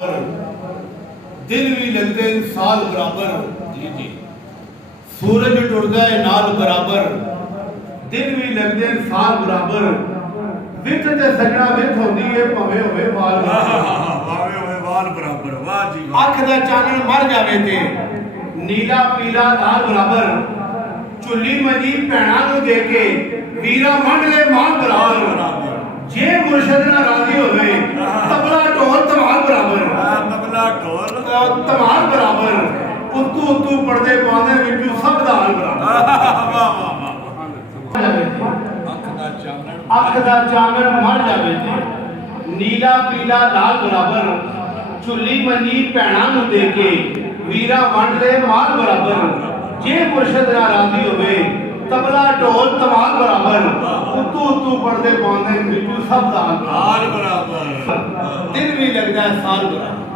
दिन भी लगते साल बराबर। जी जी सूरज टुरदा है नाल बराबर, दिन भी लगते साल बराबर। विथ ते सजना विथ होंदी है भवे होवे वाल वावे होवे वाल बराबर। वाह जी वाह। अख दा चानन मर जावे ते नीला पीला लाल बराबर। चुल्ली मंजी भैणा नूं दे के वीरा वंड ले माल बराबर। जे मुर्शद ना राजी होवे तबला ढोल धमाल बराबर। तबला ढोल धमाल बराबर। उतू उतू पड़दे पांदे विचू सब दा हाल बराबर। वाह वाह वाह। अख दा चानन मर जावे ते नीला पीला लाल बराबर। चुल्ली मंजी भैणा नूं दे के वीरा वंड ले माल बराबर। जे मुर्शद ना राजी होवे तबला ढोल धमाल बराबर। उतू उतू पड़दे पांदे विचू सब दा हाल बराबर। दिन भी लगदा है साल बराबर।